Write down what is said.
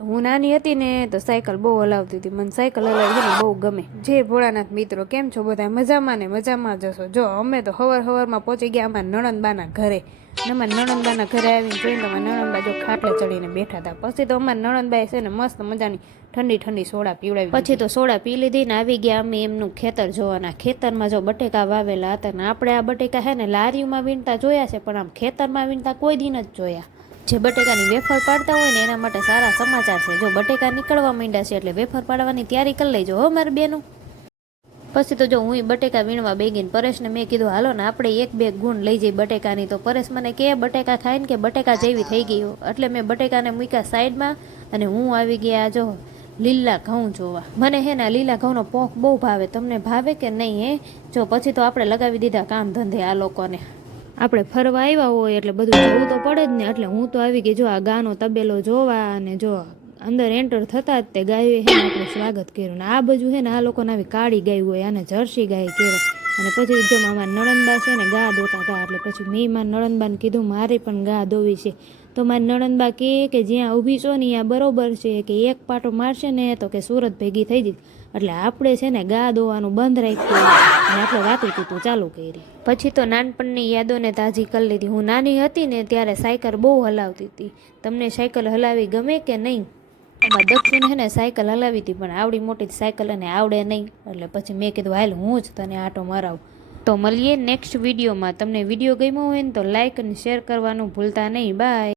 હું નાની હતી ને તો સાયકલ બહુ હલાવતી હતી. મને સાયકલ હલાવવી ને બહુ ગમે. જય ભોળાનાથ મિત્રો, કેમ છો બધા? મજામાં ને મજામાં જશો. જો અમે તો હવારમાં પહોંચી ગયા અમારા નણંદબાના ઘરે. અમારા નણંદબાના ઘરે આવીને જોઈને તો અમારા નણંદબા જો ખાટલે ચડીને બેઠા હતા. પછી તો અમારા નણંદબાએ છે ને મસ્ત મજાની ઠંડી ઠંડી સોડા પીવડાવી. પછી તો સોડા પી લીધી ને આવી ગયા અમે એમનું ખેતર જોવાના. ખેતરમાં જો બટેકા વાવેલા હતા ને આપણે આ બટેકા હે ને લારીઓમાં વીણતા જોયા છે, પણ આમ ખેતરમાં વીણતા કોઈ દિન જ જોયા. જે બટેકાની વેફર પાડતા હોય ને એના માટે સારા સમાચાર છે. જો બટેકા નીકળવા માંડ્યા છે એટલે વેફર પાડવાની તૈયારી કરી લેજો હો મારી બેનું. પછી તો જો હું બટેકા વીણવા બેગીને પરેશને મેં કીધું હાલો ને આપણે એક બે ગુણ લઈ જઈ બટેકાની. તો પરેશ મને કે બટેકા ખાઈને કે બટેકા જેવી થઈ ગઈ હો. એટલે મેં બટેકાને મૂક્યા સાઈડમાં અને હું આવી ગયા જો લીલા ઘઉં જોવા. મને હે ને લીલા ઘઉંનો પોખ બહુ ભાવે. તમને ભાવે કે નહીં હે? જો પછી તો આપણે લગાવી દીધા કામ ધંધે આ લોકોને. આપણે ફરવા આવ્યા હોય એટલે બધું જોવું તો પડે જ ને. એટલે હું તો આવી ગઈ જો આ ગાનો તબેલો જોવા. અને જો અંદર એન્ટર થતા જ તે ગાયોએ હે ને આપણું સ્વાગત કર્યું. ને આ બાજુ હે ને આ લોકોને આવી કાળી ગાય હોય, આને જર્સી ગાય કહેવાય. અને પછી જો મારા નણંદબા છે ને ગા દોતા હતા. એટલે પછી મેં મારા નણંદબાને કીધું મારે પણ ગા દોવી છે. તો મારી નણંદબા કે જ્યાં ઊભી છો ને ત્યાં બરોબર છે કે એક પાટો મારશે ને તો કે સુરત ભેગી થઈ જઈ. એટલે આપણે છે ને ગા દોવાનું બંધ રાખ્યું અને આપણે વાતું કીધું ચાલુ કરી. પછી તો નાનપણની યાદોને તાજી કરી લીધી. હું નાની હતી ને ત્યારે સાયકલ બહુ હલાવતી હતી. તમને સાયકલ હલાવી ગમે કે નહીં? આમાં દક્ષિણ હે ને સાયકલ હલાવી હતી, પણ આવડી મોટી સાયકલ એને આવડે નહીં. એટલે પછી મેં કીધું હાલ હું જ તને આટો મરાવું. તો મળીએ નેક્સ્ટ વિડીયોમાં. તમને વિડીયો ગમ્યો હોય ને તો લાઇક અને શેર કરવાનું ભૂલતા નહીં. બાય.